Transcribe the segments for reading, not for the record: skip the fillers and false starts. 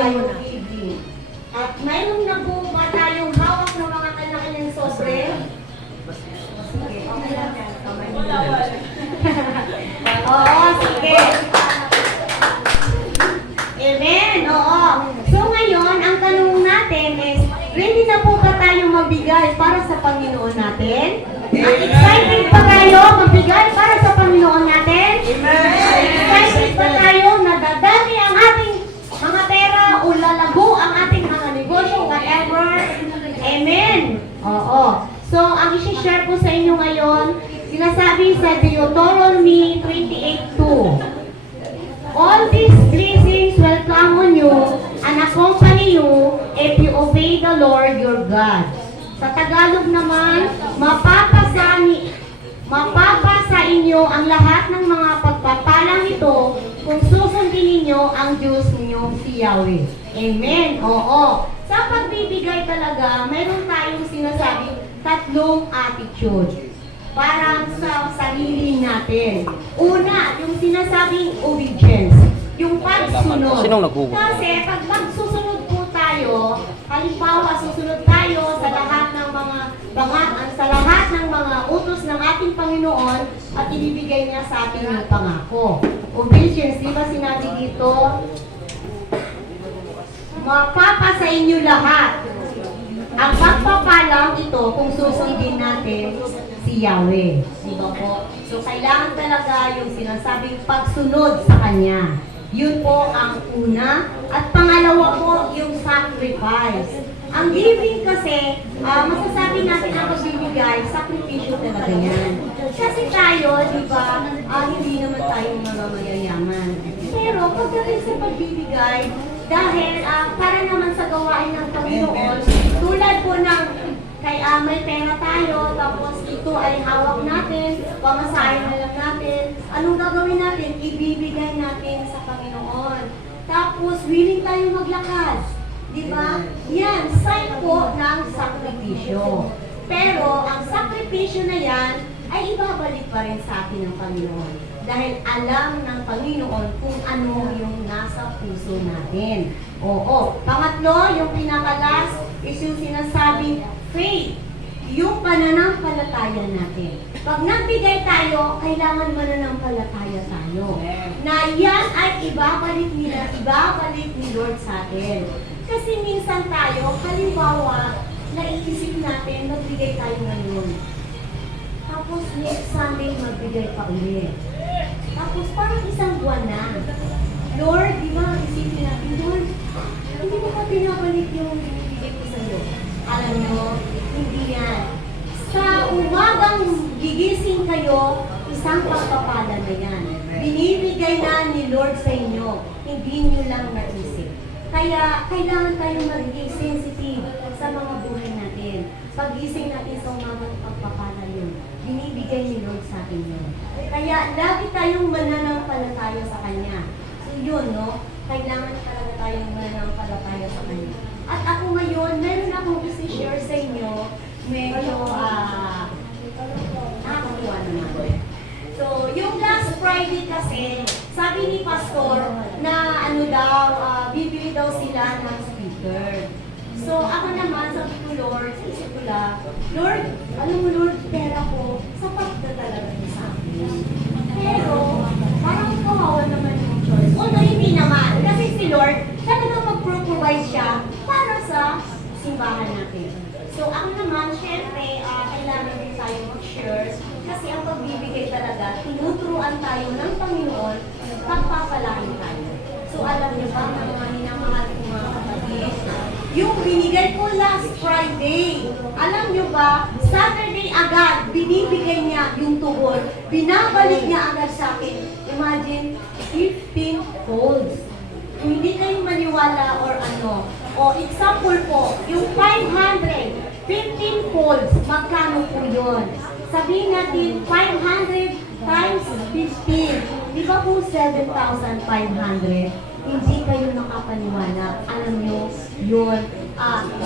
tayo giving. At mayroong nabuba tayong hawak ng mga kanya-kanyang sobre. Sige, okay lang yan. Kamay mo lang. Oo, sige. Amen, oo. So ngayon, ang tanong natin is, ready na po ba tayo magbigay para sa Panginoon natin? Excited pa tayo magbigay para sa Panginoon natin? Excited pa tayo na dadami ang ating mga pera o lalago ang ating mga negosyo, whatever? Amen. Oo. So, ang isi-share ko sa inyo ngayon, sinasabi sa Deuteronomy 28:2. All these blessings will come on you and accompany you if you obey the Lord your God. Sa Tagalog naman, mapapasa inyo ang lahat ng mga pagpapalang ito kung susundin ninyo ang Diyos ninyo si Yahweh. Amen. Oo. Sa pagbibigay talaga, meron tayong sinasabing tatlong attitude. Parang sa sarili natin. Una, yung sinasabing obedience. Yung pagsunod. Sinong naghugot? Kasi pag magsusunod po tayo, halimbawa susunod tayo sa lahat ng mga sa lahat ng mga utos ng ating Panginoon at ibibigay niya sa atin yung pangako. Obedience, di ba sinabi dito? Mapapasa inyo lahat. Ang pagpapalang ito kung susundin natin si Yahweh. Di ba po? So, kailangan talaga yung sinasabing pagsunod sa Kanya. Yun po ang una. At pangalawa po, yung sacrifice. Ang giving kasi, masasabi natin ang pagbibigay, sakripisyo talaga yan. Kasi tayo, di ba, hindi naman tayo mga mayayaman. Pero pagdating sa pagbibigay, dahil para naman sa gawain ng Panginoon, tulad po ng may pera tayo, tapos ito ay hawak natin, pamasahin na lang natin. Anong gagawin natin? Ibibigay natin sa Panginoon. Tapos, willing tayo maglakad. Di ba? Yan, sign po ng sakripisyo. Pero, ang sakripisyo na yan, ay ibabalik pa rin sa atin ng Panginoon. Dahil alam ng Panginoon kung ano yung nasa puso natin. Oo. Pangatlo, yung pinakalas, is yung sinasabing faith, yung pananampalataya natin. Pag nagbigay tayo, kailangan mananampalataya tayo. Na yan ay ibabalik ni Lord sa atin. Kasi minsan tayo, halimbawa, naiisip natin, magbigay tayo ngayon. Tapos next Sunday, magbigay pa ulit. Tapos parang isang buwan na. Lord, di ba, isipin natin, Lord, hindi mo pa pinabalik yung binibigay ko sa'yo. Alam nyo, hindi yan. Sa umagang gigising kayo, isang pagpapala na yan. Binibigay na ni Lord sa inyo. Hindi nyo lang naisip. Kaya, kailangan tayong magiging sensitive sa mga buhay natin. Pag-gising natin sa umagang pagpapala yun, binibigay ni Lord sa atin yun. Kaya, lagi tayong mananampalataya sa Kanya. So, yun, no? Kailangan talaga tayong mananampalataya sa Kanya. At ako ngayon, meron akong isi-share sa inyo, medyo, nakakatuwa naman. So, yung last Friday kasi, sabi ni Pastor na bibili daw sila ng speaker. So, ako naman, sabi ko, Lord, isip ko lang, Lord, alam mo, Lord, pera ko, sapat na talaga sa akin. Pero, parang kawawa naman yung choice. Although, hindi naman. Kasi si Lord, talagang mag-provide siya para sa simbahan natin. So, ako naman, syempre, kailangan din tayo mag-share kasi ang pagbibigay talaga, tinuturuan tayo ng Panginoon, pagpapalain tayo. So, alam niyo ba, mga minamahal kong mga kapatid, yung binigay ko last Friday, alam niyo ba, Saturday agad, binibigay niya yung tuhod, binabalik niya agad sa akin. Imagine, 15 folds. Kung hindi kayo maniwala or ano, o example po, yung 500, 15 folds, magkano po yun? Sabihin natin, 500 times 15, di ba po 7,500? Hindi kayo nakapaniwala. Alam nyo, yun.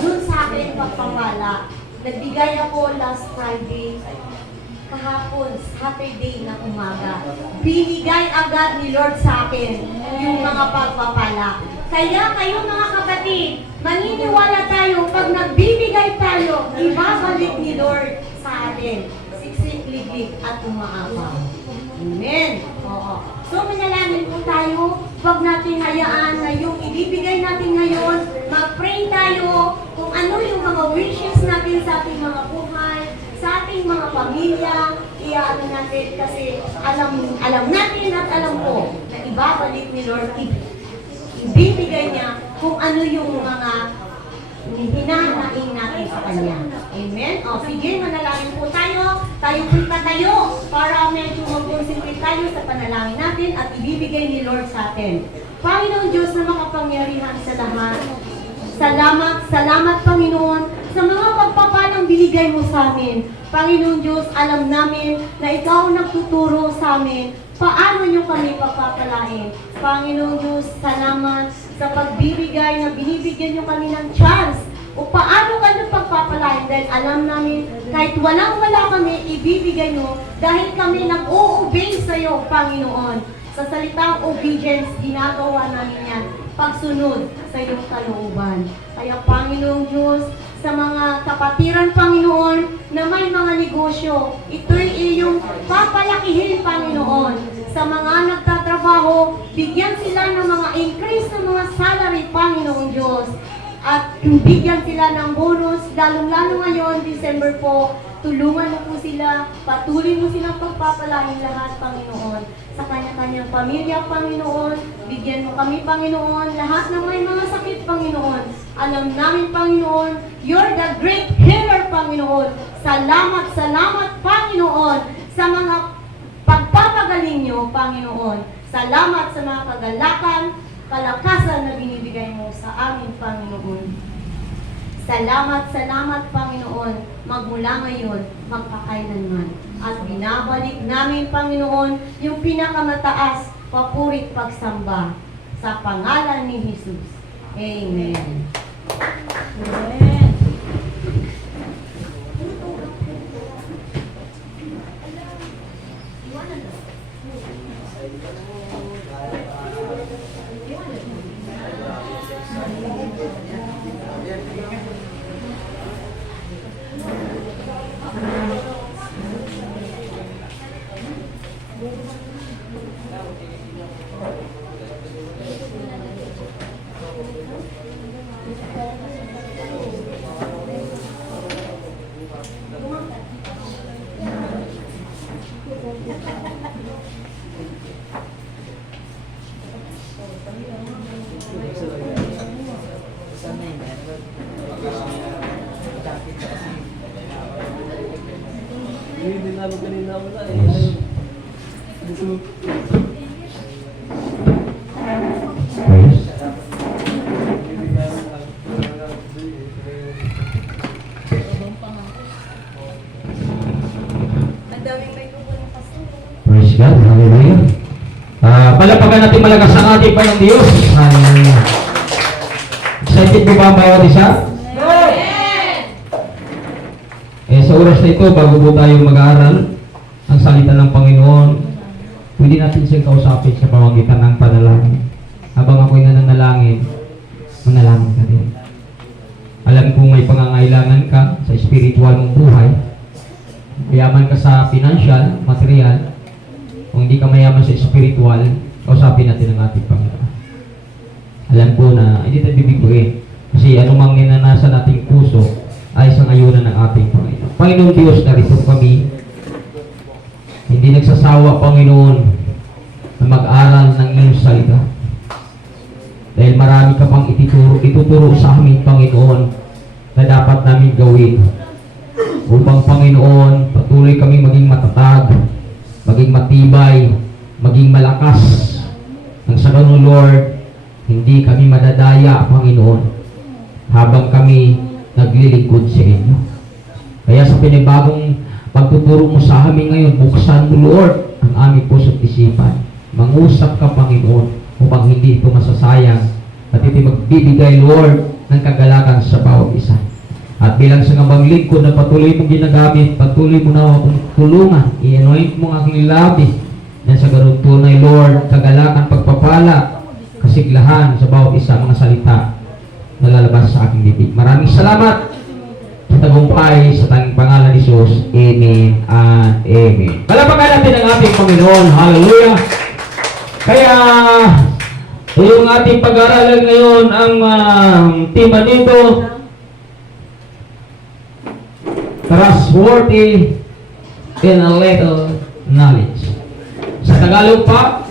Yun sa akin pagpapala. Nagbigay ako last Friday, kahapon, Saturday na umaga. Binigay agad ni Lord sa akin yung mga pagpapala. Kaya kayo mga kapatid, maniniwala tayo pag nagbibigay tayo, ibabalik ni Lord sa atin. Siksik, liglig at umaapaw. Amen. Oo. So manalangin po tayo, huwag natin hayaan na yung ibibigay natin ngayon, mag-pray tayo kung ano yung mga wishes natin sa ating mga buhay, sa ating mga pamilya, iyaano natin kasi alam natin at alam ko na ibabalik ni Lord, ibibigay niya kung ano yung mga hinanaing natin sa Kanya. Amen? O, sige, manalangin po tayo. Tayo po'y tatayo para medyo mag-concentrate tayo sa panalangin natin at ibibigay ni Lord sa atin. Panginoon Diyos na makapangyarihan sa lahat. Salamat Panginoon sa mga pagpapalang binigay mo sa amin. Panginoon Diyos, alam namin na Ikaw ang nagtuturo sa amin paano nyo kami pagpapalain. Panginoon Diyos, salamat sa pagbibigay na binibigyan nyo kami ng chance o paano kami pagpapalain dahil alam namin kahit walang-wala kami, ibibigay nyo dahil kami nag-o-obey sa iyo, Panginoon. Sa salitang obedience, ginagawa namin yan, pagsunod sa iyong kalooban. Kaya Panginoong Diyos, sa mga kapatiran, Panginoon, na may mga negosyo, ito'y iyong papalakihin, Panginoon. Sa mga nagtatrabaho, bigyan sila ng mga increase ng mga salary, Panginoong Diyos. At bigyan sila ng bonus, lalong-lalo ngayon, December po, tulungan mo po sila, patuloy mo silang pagpapalain lahat, Panginoon. Sa kanya-kanyang pamilya, Panginoon, bigyan mo kami, Panginoon, lahat ng may mga sakit, Panginoon. Alam namin, Panginoon, you're the great healer, Panginoon. Salamat, Panginoon, sa mga pagpapagaling niyo, Panginoon. Salamat sa mga kagalakan, kalakasan na binibigay mo sa amin, Panginoon. Salamat, Panginoon, magmula ngayon, magpakailanman. At binabalik namin, Panginoon, yung pinakamataas, papurit pagsamba sa pangalan ni Jesus. Amen. Amen. Hindi na kanina wala eh. Praise God, hallelujah. Palapakan natin malakas ang ating Panginoong Diyos. Hallelujah. Excited po ba ang bawat isa? Sa oras na ito, bago po tayo mag-aaral ang salita ng Panginoon, pwede natin siyang kausapin sa pamamagitan ng panalangin. Habang ako'y nananalangin, manalangin ka rin. Alam kong may pangangailangan ka sa spiritual mong buhay. Mayaman ka sa financial, material. Kung hindi ka mayaman sa spiritual, kausapin natin ang ating Panginoon. Alam ko na hindi tayo bibiguin. Kasi anumang ninanasa nating puso ay sa ngayunan ng ating Panginoon. Panginoon Diyos, narito kami. Hindi nagsasawa, Panginoon, na mag-aral ng iyong salita. Dahil marami ka pang ituturo sa amin, Panginoon, na dapat namin gawin. Upang, Panginoon, patuloy kami maging matatag, maging matibay, maging malakas. Nang sa ganun, Lord, hindi kami madadaya, Panginoon, habang kami naglilingkod sa inyo. Kaya sa pinibagong pagtuturo mo sa amin ngayon, buksan mo, Lord, ang aming puso't isipan. Mangusap ka, Panginoon, upang hindi ito masasayang at ito magbibigay, Lord, ng kagalakan sa bawat isa. At bilang sa ngambang lingkod na patuloy mong ginagamit, patuloy mo na akong tulungan, i-anoint mo ang aking labi, na sa ganun tunay, Lord, kagalakan, pagpapala, kasiglahan sa bawat isa mga salita na lalabas sa aking bibig. Maraming salamat sa tagumpay sa tanging pangalan ni Jesus. Amen and amen. Palapakan natin ang ating Panginoon. Hallelujah! Kaya, yung ating pag-aaralan ngayon, ang tema nito, trustworthy in a little knowledge. Sa Tagalog pa,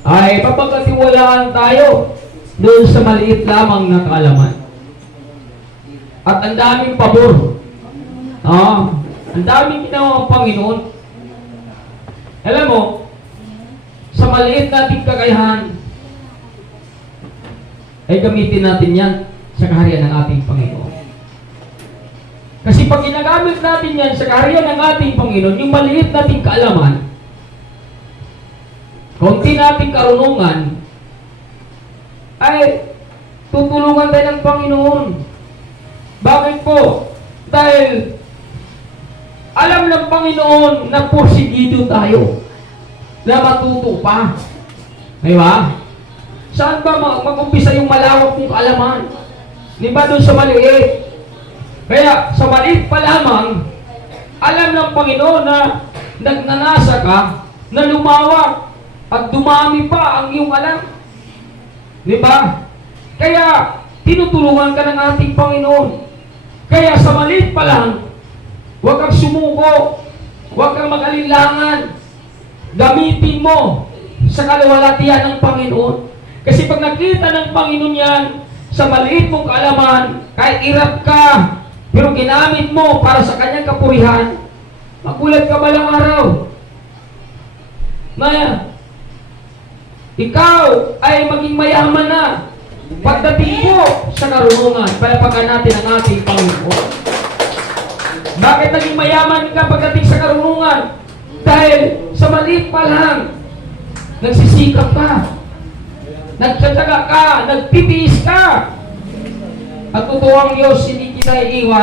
ay papagkatiwalaan tayo doon sa maliit lamang na kaalaman. At ang daming pabor. Ang daming ginawa ang Panginoon. Alam mo, sa maliit nating kakayahan, ay gamitin natin yan sa kaharian ng ating Panginoon. Kasi pag ginagamit natin yan sa kaharian ng ating Panginoon, yung maliit nating kaalaman, kaunti nating karunungan, ay tutulungan tayo ng Panginoon. Bakit po? Dahil alam ng Panginoon na porsigido tayo, na matuto pa. Di ba? Saan ba mag-umpisa yung malawak mong kaalaman? Di ba doon sa maliit? Kaya sa maliit pa lamang, alam ng Panginoon na nagnanasa ka, na lumawak, at dumami pa ang iyong alam. Di ba? Kaya tinutulungan ka ng ating Panginoon. Kaya sa maliit pa lang, huwag kang sumuko, huwag kang mag-alinlangan. Gamitin mo sa kaluwalhatian ng Panginoon. Kasi pag nakita ng Panginoon yan, sa maliit mong kaalaman, kahit irap ka, pero ginamit mo para sa kanyang kapurihan, magulat ka balang araw na ikaw ay maging mayaman na pagdating mo sa karunungan. Palapakan natin ang ating Panginoon. Bakit naging mayaman ka pagdating sa karunungan? Dahil sa maliit pa lang, nagsisikap ka, nagtsatsaga ka, nagtitiis ka. At totoo ang Diyos, hindi kita iiwan.